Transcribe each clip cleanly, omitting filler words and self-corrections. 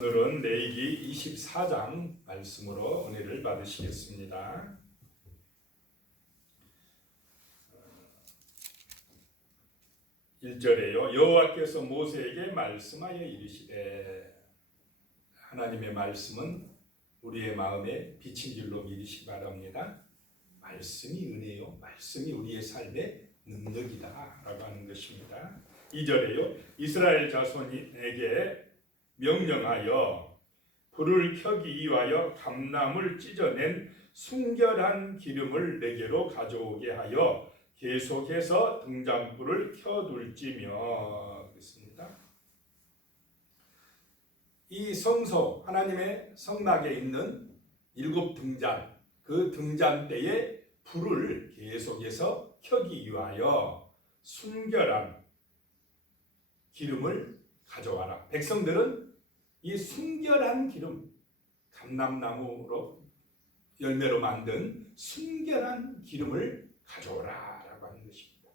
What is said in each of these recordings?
오늘은 레위기 24장 말씀으로 은혜를 받으시겠습니다. 1절에요. 여호와께서 모세에게 말씀하여 이르시되, 하나님의 말씀은 우리의 마음에 비친 줄로 믿으시기 바랍니다. 말씀이 은혜요, 말씀이 우리의 삶의 능력이다 라고 하는 것입니다. 2절에요. 이스라엘 자손에게 명령하여 불을 켜기 위하여 감람을 찢어낸 순결한 기름을 내게로 가져오게 하여 계속해서 등잔불을 켜둘지며. 그렇습니다. 이 성소, 하나님의 성막에 있는 7 등잔, 그 등잔대에 불을 계속해서 켜기 위하여 순결한 기름을 가져와라. 백성들은 이 순결한 기름, 감람나무로 열매로 만든 순결한 기름을 가져오라 라고 하는 것입니다.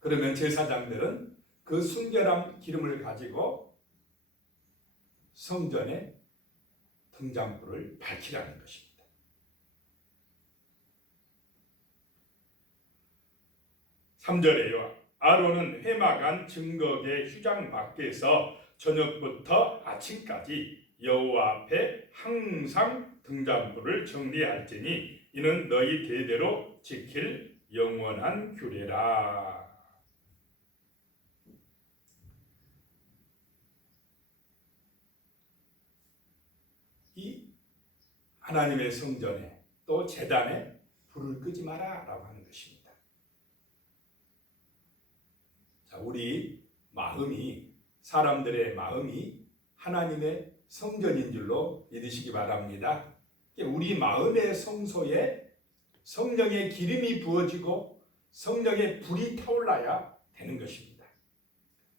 그러면 제사장들은 그 순결한 기름을 가지고 성전의 등잔불을 밝히라는 것입니다. 3절에요. 아론은 회막안 증거계 휴장 밖에서 저녁부터 아침까지 여호와 앞에 항상 등잔불을 정리할지니 이는 너희 대대로 지킬 영원한 규례라. 이 하나님의 성전에 또 제단에 불을 끄지 마라 라고 하는 것입니다. 자, 우리 마음이, 사람들의 마음이 하나님의 성전인 줄로 믿으시기 바랍니다. 우리 마음의 성소에 성령의 기름이 부어지고 성령의 불이 타올라야 되는 것입니다.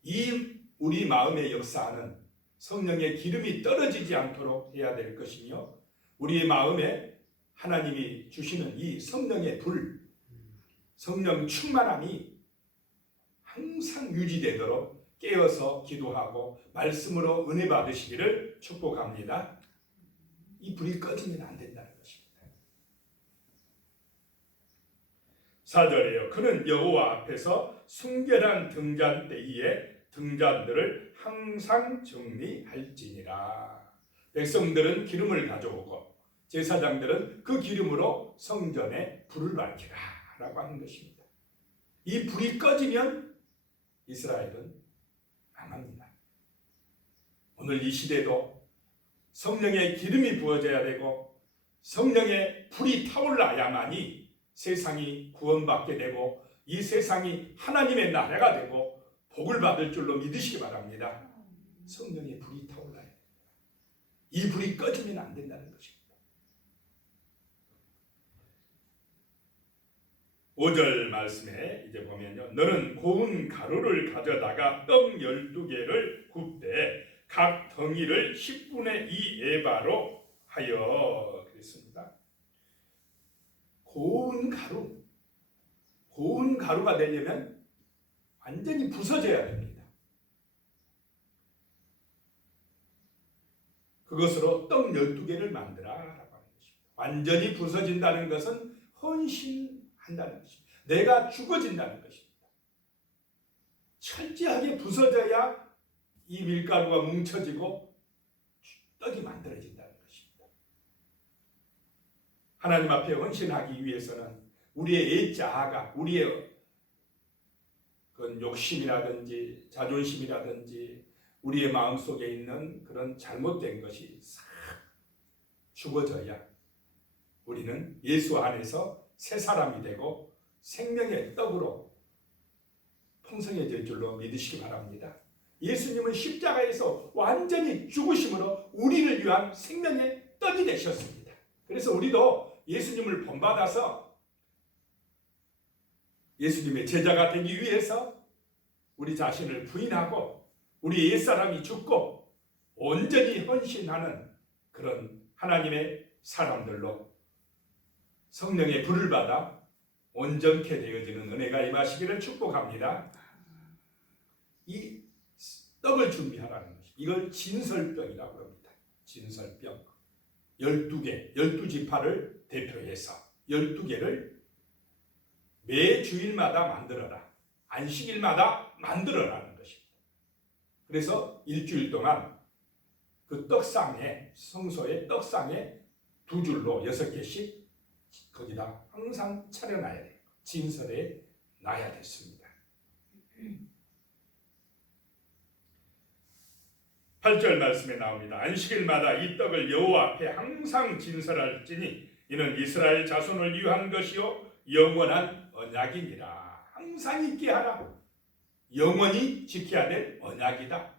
이 우리 마음의 역사는 성령의 기름이 떨어지지 않도록 해야 될 것이며, 우리 마음에 하나님이 주시는 이 성령의 불, 성령 충만함이 항상 유지되도록 깨어서 기도하고 말씀으로 은혜 받으시기를 축복합니다. 이 불이 꺼지면 안 된다는 것입니다. 4절에요. 그는 여호와 앞에서 순결한 등잔대 위에 등잔들을 항상 정리할지니라. 백성들은 기름을 가져오고 제사장들은 그 기름으로 성전에 불을 밝히라 라고 하는 것입니다. 이 불이 꺼지면 이스라엘은 망합니다. 오늘 이 시대도 성령의 기름이 부어져야 되고 성령의 불이 타올라야만이 세상이 구원받게 되고 이 세상이 하나님의 나라가 되고 복을 받을 줄로 믿으시기 바랍니다. 성령의 불이 타올라야 됩니다. 이 불이 꺼지면 안 된다는 것입니다. 5절 말씀에 이제 보면요. 너는 고운 가루를 가져다가 떡 12개를 굽되 각 덩이를 10분의 2 에바로 하여. 그랬습니다. 고운 가루가 되려면 완전히 부서져야 됩니다. 그것으로 떡 12개를 만들어라고 하는 것입니다. 완전히 부서진다는 것은 헌신한다는 것입니다. 내가 죽어진다는 것입니다. 철저하게 부서져야 이 밀가루가 뭉쳐지고 떡이 만들어진다는 것입니다. 하나님 앞에 헌신하기 위해서는 우리의 애자아가, 우리의 그런 욕심이라든지 자존심이라든지 우리의 마음속에 있는 그런 잘못된 것이 싹 죽어져야 우리는 예수 안에서 새 사람이 되고 생명의 떡으로 풍성해질 줄로 믿으시기 바랍니다. 예수님은 십자가에서 완전히 죽으심으로 우리를 위한 생명의 떡이 되셨습니다. 그래서 우리도 예수님을 본받아서 예수님의 제자가 되기 위해서 우리 자신을 부인하고 우리 옛사람이 죽고 온전히 헌신하는 그런 하나님의 사람들로 성령의 불을 받아 온전케 되어지는 은혜가 임하시기를 축복합니다. 이 떡을 준비하라는 것입니다. 이걸 진설병이라고 합니다. 진설병. 12개, 12지파를 대표해서 12개를 매 주일마다 만들어라. 안식일마다 만들어라는 것입니다. 그래서 일주일 동안 그 떡상에, 성소의 떡상에 2줄로 6개씩 거기다 항상 차려놔야 돼요. 진설해 놔야 됐습니다. 8절 말씀에 나옵니다. 안식일마다 이 떡을 여호와 앞에 항상 진설할지니 이는 이스라엘 자손을 위한 것이요 영원한 언약이니라. 항상 있게 하라. 영원히 지켜야 될 언약이다.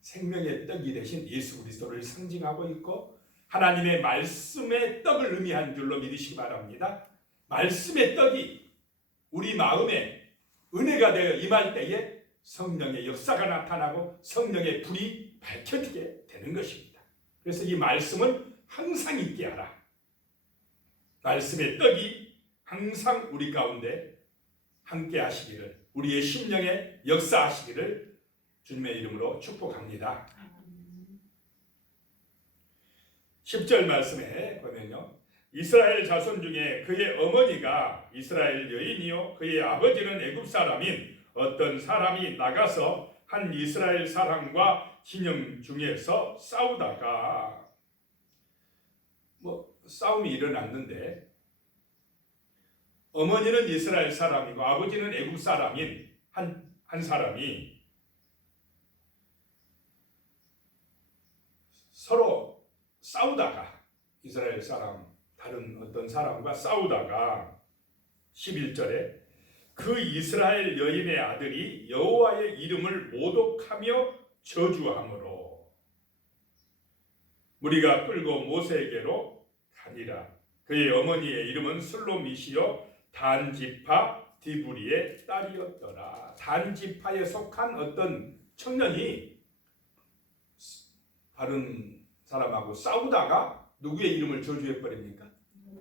생명의 떡이 되신 예수 그리스도를 상징하고 있고 하나님의 말씀의 떡을 의미한 줄로 믿으시기 바랍니다. 말씀의 떡이 우리 마음에 은혜가 되어 임할 때에 성령의 역사가 나타나고 성령의 불이 밝혀지게 되는 것입니다. 그래서 이 말씀은 항상 있게 하라. 말씀의 떡이 항상 우리 가운데 함께 하시기를, 우리의 심령에 역사하시기를 주님의 이름으로 축복합니다. 10절 말씀에 보면요, 이스라엘 자손 중에 그의 어머니가 이스라엘 여인이요 그의 아버지는 애굽 사람인 어떤 사람이 나가서 한 이스라엘 사람과 진영 중에서 싸우다가 싸움이 일어났는데 어머니는 이스라엘 사람이고 아버지는 애굽 사람인 한 사람이 서로 싸우다가 이스라엘 사람 다른 어떤 사람과 싸우다가 11절에 그 이스라엘 여인의 아들이 여호와의 이름을 모독하며 저주함으로 무리가 끌고 모세에게로 가니라. 그의 어머니의 이름은 슬로미시요 단지파 디브리의 딸이었더라. 단지파에 속한 어떤 청년이 다른 사람하고 싸우다가 누구의 이름을 저주해 버립니까?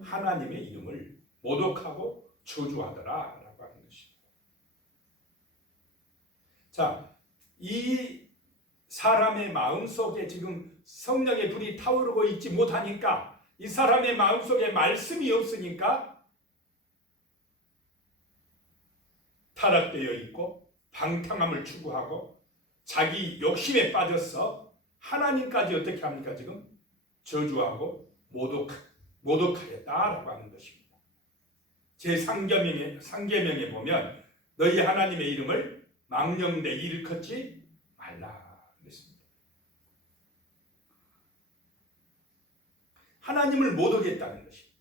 하나님의 이름을 모독하고 저주하더라 라고 하는 것입니다. 자, 이 사람의 마음속에 지금 성령의 불이 타오르고 있지 못하니까, 이 사람의 마음속에 말씀이 없으니까 타락되어 있고 방탕함을 추구하고 자기 욕심에 빠져서 하나님까지 어떻게 합니까? 지금 저주하고 모독하였다라고 하는 것입니다. 제3계명에 보면 너희 하나님의 이름을 망령되이 일컫지 말라 그랬습니다. 하나님을 모독했다는 것입니다.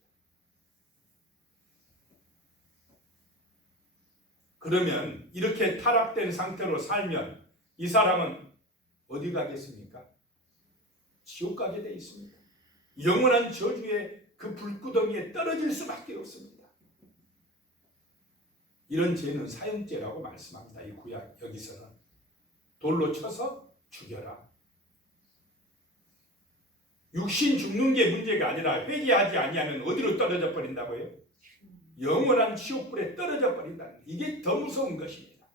그러면 이렇게 타락된 상태로 살면 이 사람은 어디 가겠습니까? 지옥 가게 되어 있습니다. 영원한 저주의 그 불구덩이에 떨어질 수밖에 없습니다. 이런 죄는 사형죄라고 말씀합니다. 이 구약 여기서는 돌로 쳐서 죽여라. 육신 죽는 게 문제가 아니라 회개하지 아니하면 어디로 떨어져 버린다고요? 영원한 지옥불에 떨어져 버린다. 이게 더 무서운 것입니다.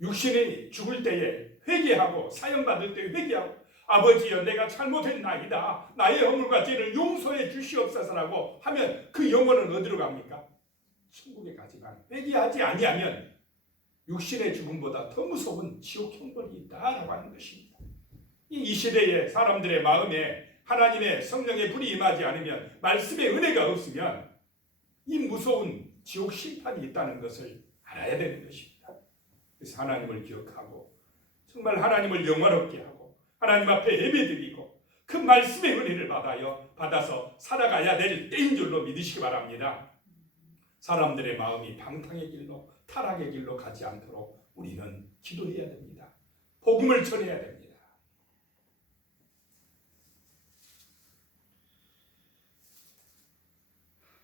육신이 죽을 때에 회개하고 사형받을 때 회개하고 아버지여 내가 잘못했나이다. 나의 허물과 죄를 용서해 주시옵소서라고 하면 그 영혼은 어디로 갑니까? 천국에 가지만 회개하지 아니하면 육신의 죽음보다 더 무서운 지옥 형벌이 있다라고 하는 것입니다. 이 시대의 사람들의 마음에 하나님의 성령의 불이 임하지 않으면, 말씀의 은혜가 없으면 이 무서운 지옥 심판이 있다는 것을 알아야 되는 것입니다. 그래서 하나님을 기억하고 정말 하나님을 영화롭게 하고 하나님 앞에 예배드리고 그 말씀의 은혜를 받아서 살아가야 될 때인 줄로 믿으시기 바랍니다. 사람들의 마음이 방탕의 길로 타락의 길로 가지 않도록 우리는 기도해야 됩니다. 복음을 전해야 됩니다.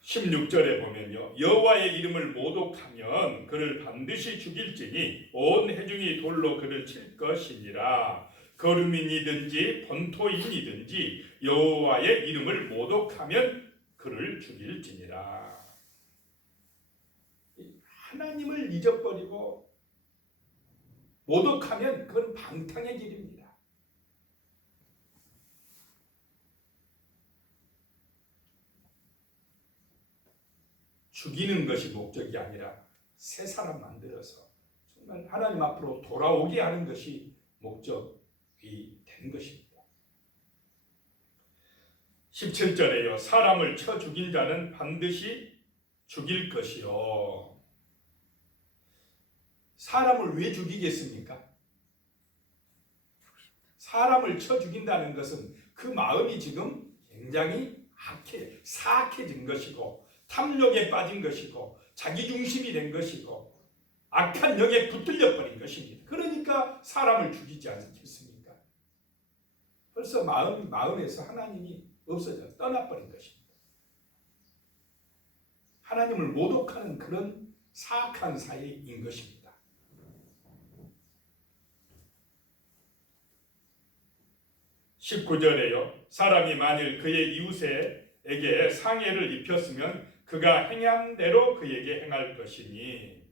16절에 보면요, 여호와의 이름을 모독하면 그를 반드시 죽일지니 온 회중이 돌로 그를 칠 것이니라. 거류민이든지 본토인이든지 여호와의 이름을 모독하면 그를 죽일지니라. 하나님을 잊어버리고 모독하면 그건 방탕의 길입니다. 죽이는 것이 목적이 아니라 새 사람 만들어서 정말 하나님 앞으로 돌아오게 하는 것이 목적이 된 것입니다. 17절에요. 사람을 쳐 죽인 자는 반드시 죽일 것이요. 사람을 왜 죽이겠습니까? 사람을 쳐 죽인다는 것은 그 마음이 지금 굉장히 사악해진 것이고 탐욕에 빠진 것이고 자기중심이 된 것이고 악한 영에 붙들려 버린 것입니다. 그러니까 사람을 죽이지 않겠습니까? 벌써 마음에서 하나님이 없어져 떠나버린 것입니다. 하나님을 모독하는 그런 사악한 사이인 것입니다. 19절에요. 사람이 만일 그의 이웃에게 상해를 입혔으면 그가 행한 대로 그에게 행할 것이니.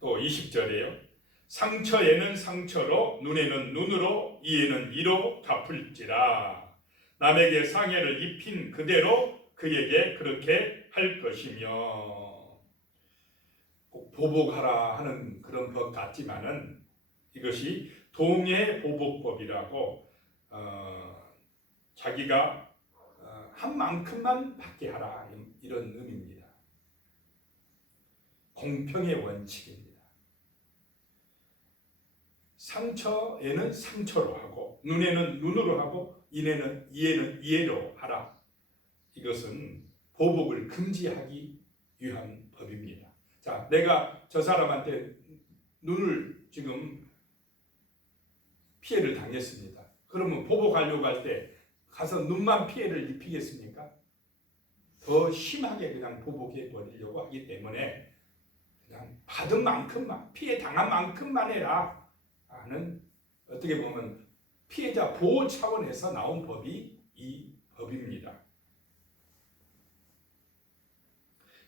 또 20절에요. 상처에는 상처로, 눈에는 눈으로, 이에는 이로 갚을지라. 남에게 상해를 입힌 그대로 그에게 그렇게 할 것이며. 꼭 보복하라 하는 그런 법 같지만은 이것이 동해보복법이라고 자기가 한 만큼만 받게 하라 이런 의미입니다. 공평의 원칙입니다. 상처에는 상처로 하고 눈에는 눈으로 하고 이에는 이해로 하라. 이것은 보복을 금지하기 위한 법입니다. 자, 내가 저 사람한테 눈을 지금 피해를 당했습니다. 그러면 보복하려고 할 때 가서 눈만 피해를 입히겠습니까? 더 심하게 그냥 보복해 버리려고 하기 때문에 그냥 받은 만큼만, 피해 당한 만큼만 해라 하는, 어떻게 보면 피해자 보호 차원에서 나온 법이 이 법입니다.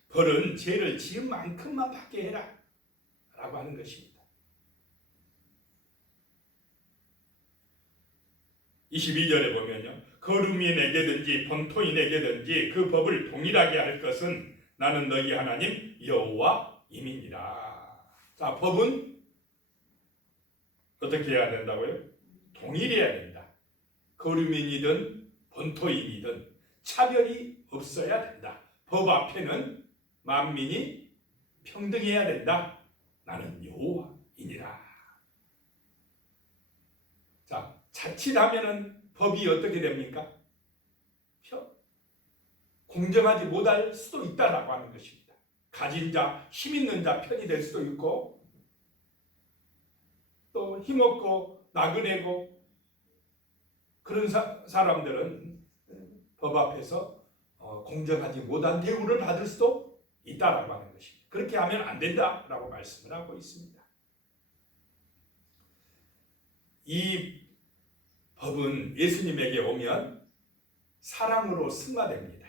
벌은 죄를 지은 만큼만 받게 해라 라고 하는 것입니다. 22절에 보면요. 거루민에게든지 본토인에게든지 그 법을 동일하게 할 것은 나는 너희 하나님 여호와임이니라. 자, 법은 어떻게 해야 된다고요? 동일해야 된다. 거루민이든 본토인이든 차별이 없어야 된다. 법 앞에는 만민이 평등해야 된다. 나는 여호와이니라. 자, 자칫하면은 법이 어떻게 됩니까? 공정하지 못할 수도 있다라고 하는 것입니다. 가진 자, 힘 있는 자 편이 될 수도 있고, 또 힘없고 나그네고 그런 사람들은 법 앞에서 공정하지 못한 대우를 받을 수도 있다라고 하는 것입니다. 그렇게 하면 안 된다라고 말씀을 하고 있습니다. 이 법은 예수님에게 오면 사랑으로 승화됩니다.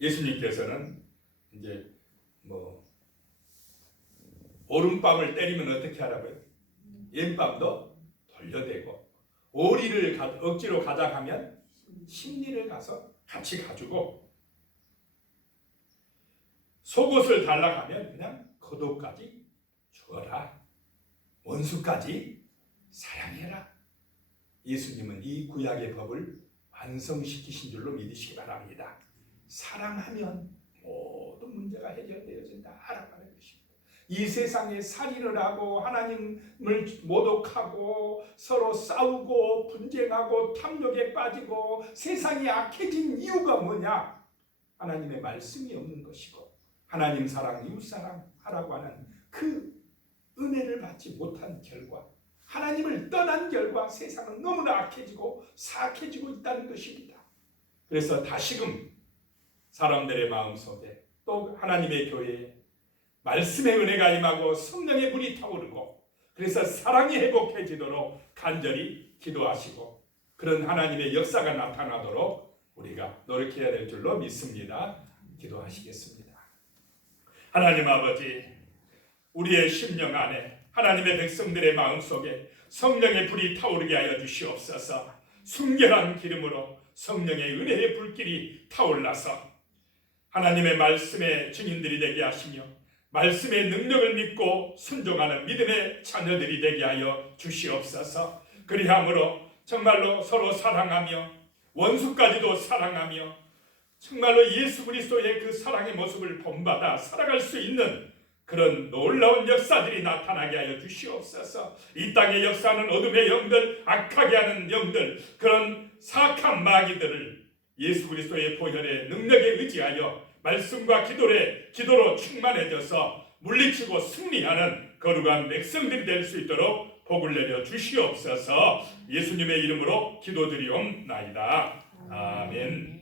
예수님께서는 이제 오른밤을 때리면 어떻게 하라고요? 왼밤도 돌려대고, 오리를 억지로 가자 하면 심리를 가서 같이 가지고, 속옷을 달라 하면 그냥 겉옷까지 주어라. 원수까지 사랑해라. 예수님은 이 구약의 법을 완성시키신 줄로 믿으시기 바랍니다. 사랑하면 모든 문제가 해결되어진다라고 하는 것입니다. 이 세상에 살인을 하고 하나님을 모독하고 서로 싸우고 분쟁하고 탐욕에 빠지고 세상이 악해진 이유가 뭐냐? 하나님의 말씀이 없는 것이고 하나님 사랑, 이웃 사랑 하라고 하는 그 은혜를 받지 못한 결과, 하나님을 떠난 결과 세상은 너무나 악해지고 사악해지고 있다는 것입니다. 그래서 다시금 사람들의 마음속에 또 하나님의 교회에 말씀의 은혜가 임하고 성령의 불이 타오르고, 그래서 사랑이 회복해지도록 간절히 기도하시고 그런 하나님의 역사가 나타나도록 우리가 노력해야 될 줄로 믿습니다. 기도하시겠습니다. 하나님 아버지, 우리의 심령 안에 하나님의 백성들의 마음속에 성령의 불이 타오르게 하여 주시옵소서. 순결한 기름으로 성령의 은혜의 불길이 타올라서 하나님의 말씀의 증인들이 되게 하시며 말씀의 능력을 믿고 순종하는 믿음의 자녀들이 되게 하여 주시옵소서. 그리함으로 정말로 서로 사랑하며 원수까지도 사랑하며 정말로 예수 그리스도의 그 사랑의 모습을 본받아 살아갈 수 있는 그런 놀라운 역사들이 나타나게 하여 주시옵소서. 이 땅에 역사하는 어둠의 영들, 악하게 하는 영들, 그런 사악한 마귀들을 예수 그리스도의 보혈의 능력에 의지하여 말씀과 기도로 충만해져서 물리치고 승리하는 거룩한 백성들이 될 수 있도록 복을 내려 주시옵소서. 예수님의 이름으로 기도드리옵나이다. 아멘.